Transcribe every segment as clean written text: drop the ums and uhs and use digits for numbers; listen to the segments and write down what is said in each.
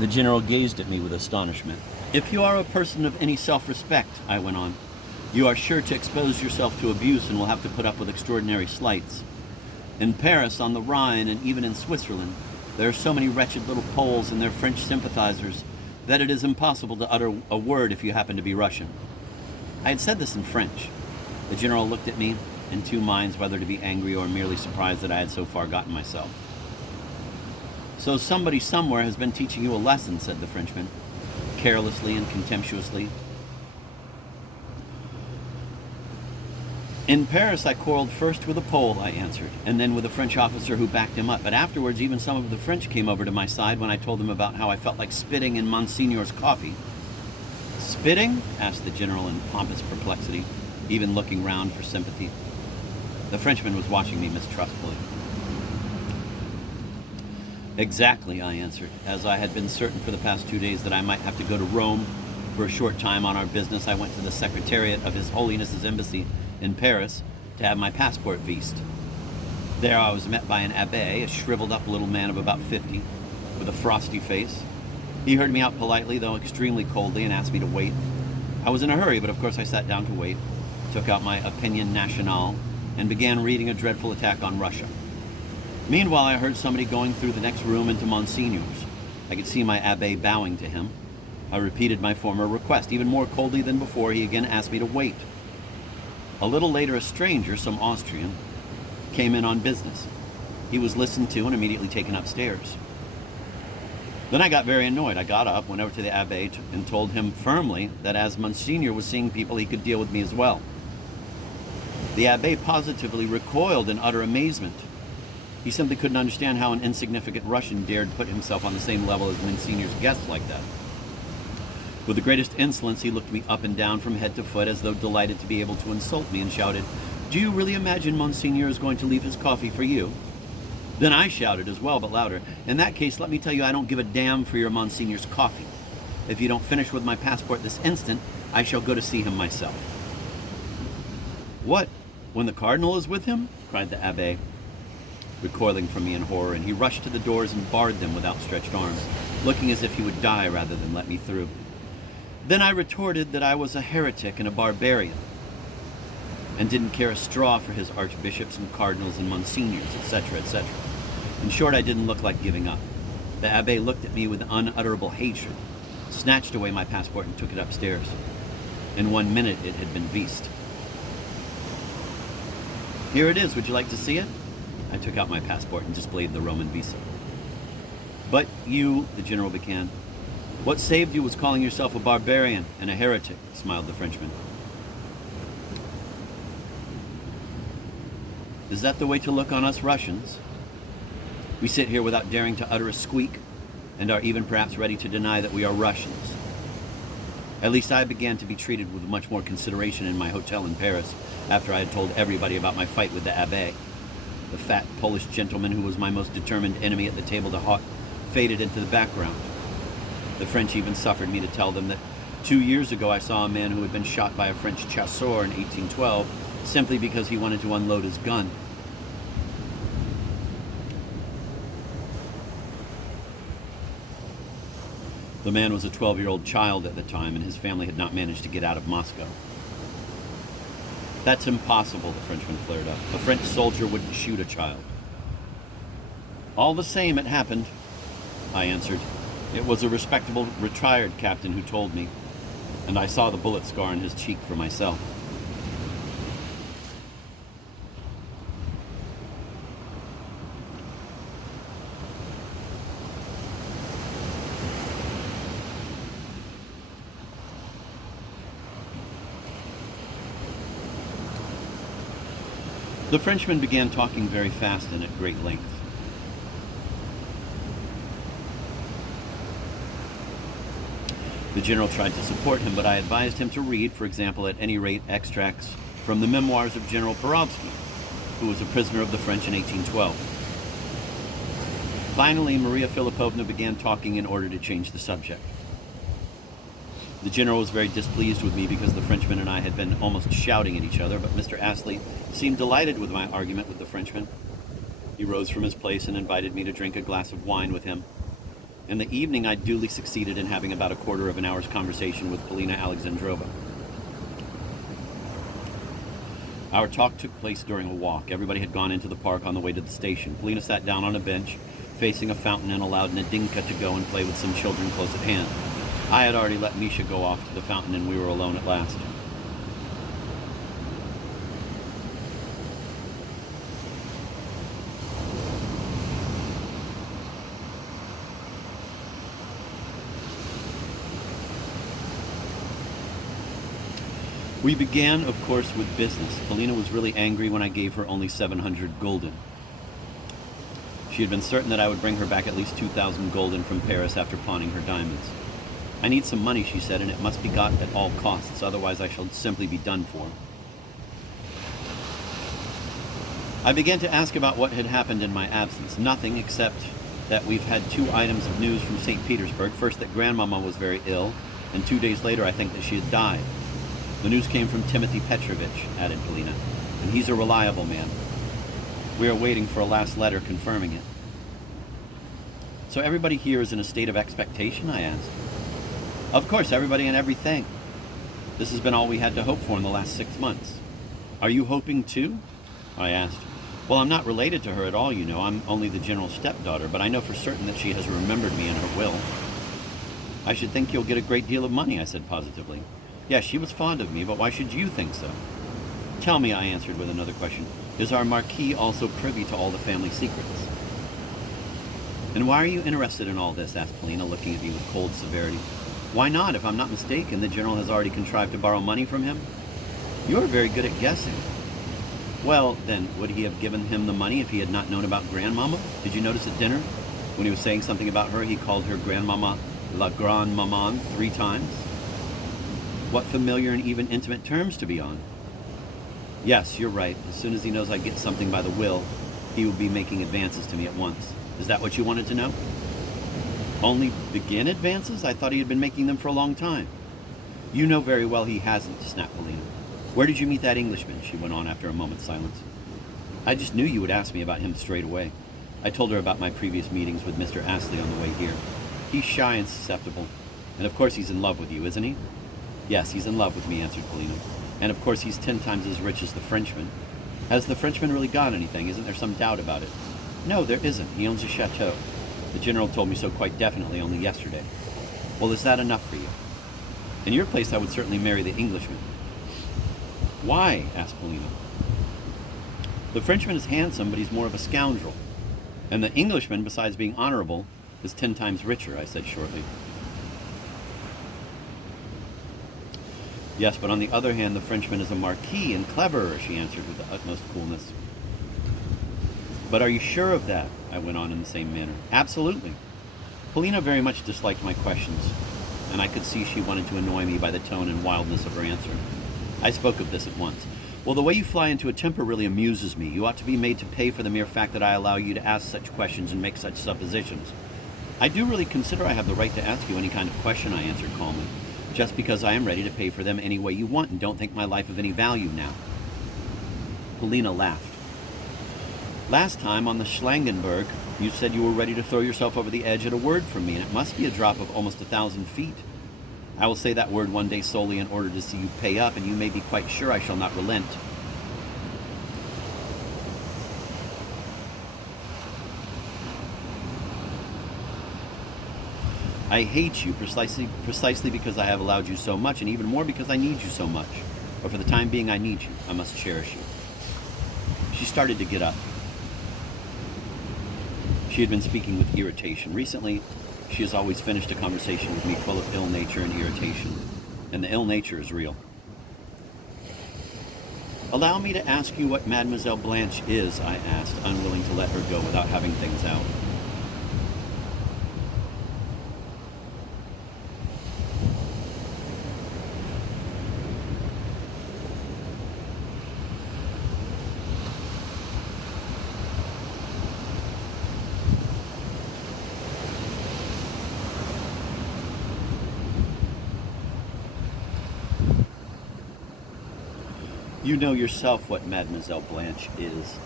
The general gazed at me with astonishment. "If you are a person of any self-respect," I went on, "you are sure to expose yourself to abuse and will have to put up with extraordinary slights. In Paris, on the Rhine, and even in Switzerland, there are so many wretched little Poles and their French sympathizers that it is impossible to utter a word if you happen to be Russian." I had said this in French. The general looked at me, in two minds whether to be angry or merely surprised that I had so far gotten myself. "So somebody somewhere has been teaching you a lesson," said the Frenchman, carelessly and contemptuously. "In Paris, I quarreled first with a Pole," I answered, "and then with a French officer who backed him up. But afterwards, even some of the French came over to my side when I told them about how I felt like spitting in Monsignor's coffee." "Spitting?" asked the general in pompous perplexity, even looking round for sympathy. The Frenchman was watching me mistrustfully. "Exactly," I answered. As I had been certain for the past 2 days that I might have to go to Rome for a short time on our business, I went to the Secretariat of His Holiness's Embassy in Paris to have my passport vised. There I was met by an abbé, a shriveled-up little man of about 50, with a frosty face. He heard me out politely, though extremely coldly, and asked me to wait. I was in a hurry, but of course I sat down to wait, took out my Opinion Nationale, and began reading a dreadful attack on Russia. Meanwhile, I heard somebody going through the next room into Monsignor's. I could see my abbé bowing to him. I repeated my former request. Even more coldly than before, he again asked me to wait. A little later, a stranger, some Austrian, came in on business. He was listened to and immediately taken upstairs. Then I got very annoyed. I got up, went over to the abbé, and told him firmly that as Monsignor was seeing people, he could deal with me as well. The abbé positively recoiled in utter amazement. He simply couldn't understand how an insignificant Russian dared put himself on the same level as Monsignor's guest like that. With the greatest insolence, he looked me up and down from head to foot as though delighted to be able to insult me, and shouted, "Do you really imagine Monsignor is going to leave his coffee for you?" Then I shouted as well, but louder, "In that case, let me tell you I don't give a damn for your Monsignor's coffee. If you don't finish with my passport this instant, I shall go to see him myself." "What, when the cardinal is with him?" cried the abbé, recoiling from me in horror, and he rushed to the doors and barred them with outstretched arms, looking as if he would die rather than let me through. Then I retorted that I was a heretic and a barbarian, and didn't care a straw for his archbishops and cardinals and monsignors, etc., etc. In short, I didn't look like giving up. The abbé looked at me with unutterable hatred, snatched away my passport and took it upstairs. In 1 minute it had been vised. "Here it is, would you like to see it?" I took out my passport and displayed the Roman visa. "But you," the general began. "What saved you was calling yourself a barbarian and a heretic," smiled the Frenchman. "Is that the way to look on us Russians? We sit here without daring to utter a squeak, and are even perhaps ready to deny that we are Russians. At least I began to be treated with much more consideration in my hotel in Paris after I had told everybody about my fight with the abbé. The fat Polish gentleman who was my most determined enemy at the table d'hôte faded into the background. The French even suffered me to tell them that 2 years ago I saw a man who had been shot by a French chasseur in 1812 simply because he wanted to unload his gun. The man was a 12-year-old child at the time, and his family had not managed to get out of Moscow. "That's impossible," the Frenchman flared up. "A French soldier wouldn't shoot a child." "All the same, it happened," I answered. "It was a respectable retired captain who told me, and I saw the bullet scar on his cheek for myself." The Frenchman began talking very fast and at great length. The general tried to support him, but I advised him to read, for example, at any rate, extracts from the memoirs of General Perovsky, who was a prisoner of the French in 1812. Finally, Maria Filipovna began talking in order to change the subject. The general was very displeased with me because the Frenchman and I had been almost shouting at each other, but Mr. Astley seemed delighted with my argument with the Frenchman. He rose from his place and invited me to drink a glass of wine with him. In the evening, I duly succeeded in having about a quarter of an hour's conversation with Polina Alexandrova. Our talk took place during a walk. Everybody had gone into the park on the way to the station. Polina sat down on a bench, facing a fountain, and allowed Nadinka to go and play with some children close at hand. I had already let Misha go off to the fountain, and we were alone at last. We began, of course, with business. Polina was really angry when I gave her only 700 gulden. She had been certain that I would bring her back at least 2,000 gulden from Paris after pawning her diamonds. I need some money, she said, and it must be got at all costs, otherwise I shall simply be done for. I began to ask about what had happened in my absence. Nothing, except that we've had 2 items of news from St. Petersburg. First, that Grandmama was very ill, and 2 days later I think that she had died. The news came from Timothy Petrovich, added Polina, and he's a reliable man. We are waiting for a last letter confirming it. So everybody here is in a state of expectation, I asked. Of course, everybody and everything. This has been all we had to hope for in the last 6 months. Are you hoping too? I asked. Well, I'm not related to her at all, you know. I'm only the general's stepdaughter, but I know for certain that she has remembered me in her will. I should think you'll get a great deal of money, I said positively. Yes, she was fond of me, but why should you think so? Tell me, I answered with another question, is our Marquis also privy to all the family secrets? And why are you interested in all this? Asked Polina, looking at me with cold severity. Why not? If I'm not mistaken, the general has already contrived to borrow money from him. You are very good at guessing. Well, then, would he have given him the money if he had not known about Grandmama? Did you notice at dinner, when he was saying something about her, he called her Grandmama La Grande Maman 3 times? What familiar and even intimate terms to be on. Yes, you're right. As soon as he knows I get something by the will, he will be making advances to me at once. Is that what you wanted to know? Only begin advances? I thought he had been making them for a long time. You know very well he hasn't, snapped Polina. Where did you meet that Englishman? She went on after a moment's silence. I just knew you would ask me about him straight away. I told her about my previous meetings with Mr. Astley on the way here. He's shy and susceptible. And of course he's in love with you, isn't he? Yes, he's in love with me, answered Polina. And of course he's 10 times as rich as the Frenchman. Has the Frenchman really got anything? Isn't there some doubt about it? No, there isn't. He owns a chateau. The general told me so quite definitely only yesterday. Well, is that enough for you? In your place, I would certainly marry the Englishman. Why? Asked Polina. The Frenchman is handsome, but he's more of a scoundrel. And the Englishman, besides being honorable, is 10 times richer, I said shortly. Yes, but on the other hand, the Frenchman is a marquis and cleverer, she answered with the utmost coolness. But are you sure of that? I went on in the same manner. Absolutely. Polina very much disliked my questions, and I could see she wanted to annoy me by the tone and wildness of her answer. I spoke of this at once. Well, the way you fly into a temper really amuses me. You ought to be made to pay for the mere fact that I allow you to ask such questions and make such suppositions. I do really consider I have the right to ask you any kind of question, I answered calmly, just because I am ready to pay for them any way you want and don't think my life of any value now. Polina laughed. Last time on the Schlangenberg, you said you were ready to throw yourself over the edge at a word from me, and it must be a drop of almost 1,000 feet. I will say that word one day solely in order to see you pay up, and you may be quite sure I shall not relent. I hate you precisely because I have allowed you so much, and even more because I need you so much. But for the time being, I need you. I must cherish you. She started to get up. She had been speaking with irritation. Recently, she has always finished a conversation with me full of ill nature and irritation, and the ill nature is real. Allow me to ask you what Mademoiselle Blanche is, I asked, unwilling to let her go without having things out. You know yourself what Mademoiselle Blanche is.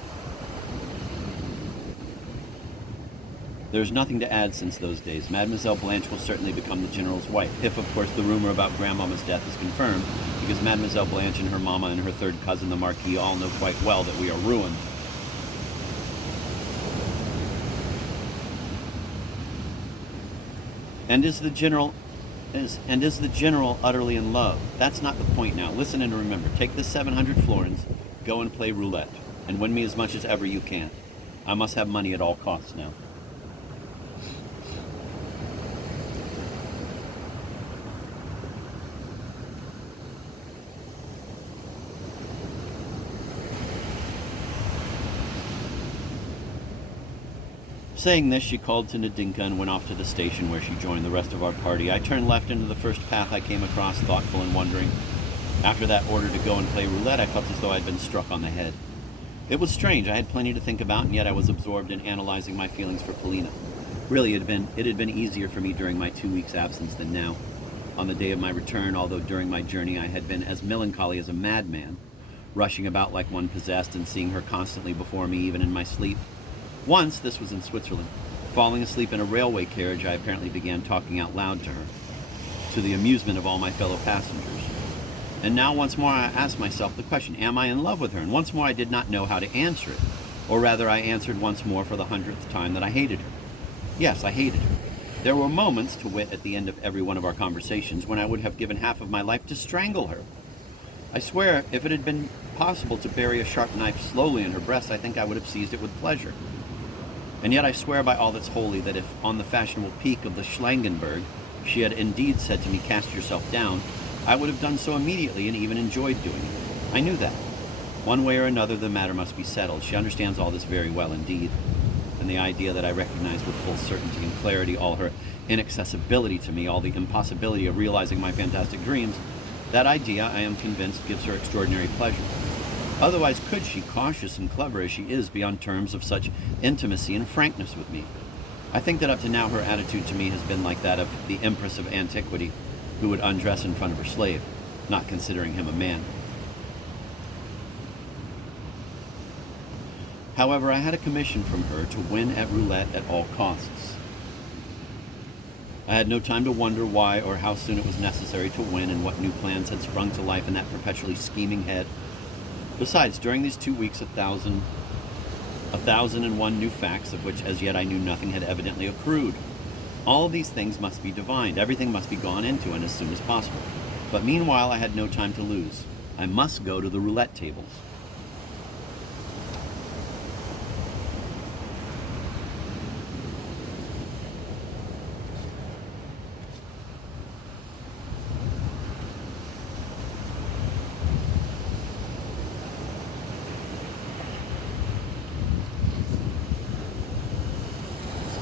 There's nothing to add since those days. Mademoiselle Blanche will certainly become the General's wife, if, of course, the rumor about Grandmama's death is confirmed, because Mademoiselle Blanche and her mama and her third cousin, the Marquis, all know quite well that we are ruined. And is the General utterly in love? That's not the point now. Listen and remember. Take the 700 florins, go and play roulette, and win me as much as ever you can. I must have money at all costs now. Saying this, she called to Nadinka and went off to the station, where she joined the rest of our party. I turned left into the first path I came across, thoughtful and wondering. After that order to go and play roulette, I felt as though I'd been struck on the head. It was strange. I had plenty to think about, and yet I was absorbed in analyzing my feelings for Polina. Really, it had been easier for me during my 2 weeks' absence than now. On the day of my return, although during my journey I had been as melancholy as a madman, rushing about like one possessed and seeing her constantly before me, even in my sleep. Once, this was in Switzerland, falling asleep in a railway carriage, I apparently began talking out loud to her, to the amusement of all my fellow passengers. And now once more I asked myself the question, am I in love with her? And once more I did not know how to answer it. Or rather, I answered once more for the 100th time that I hated her. Yes, I hated her. There were moments, to wit, at the end of every one of our conversations, when I would have given half of my life to strangle her. I swear, if it had been possible to bury a sharp knife slowly in her breast, I think I would have seized it with pleasure. And yet I swear by all that's holy that if on the fashionable peak of the Schlangenberg she had indeed said to me, "Cast yourself down," I would have done so immediately and even enjoyed doing it. I knew that. One way or another the matter must be settled. She understands all this very well indeed. And the idea that I recognize with full certainty and clarity all her inaccessibility to me, all the impossibility of realizing my fantastic dreams, that idea, I am convinced, gives her extraordinary pleasure. Otherwise, could she, cautious and clever as she is, be on terms of such intimacy and frankness with me? I think that up to now her attitude to me has been like that of the Empress of antiquity, who would undress in front of her slave, not considering him a man. However, I had a commission from her to win at roulette at all costs. I had no time to wonder why or how soon it was necessary to win and what new plans had sprung to life in that perpetually scheming head. Besides, during these 2 weeks, 1,001 new facts, of which as yet I knew nothing, had evidently accrued. All these things must be divined. Everything must be gone into, and as soon as possible. But meanwhile, I had no time to lose. I must go to the roulette tables.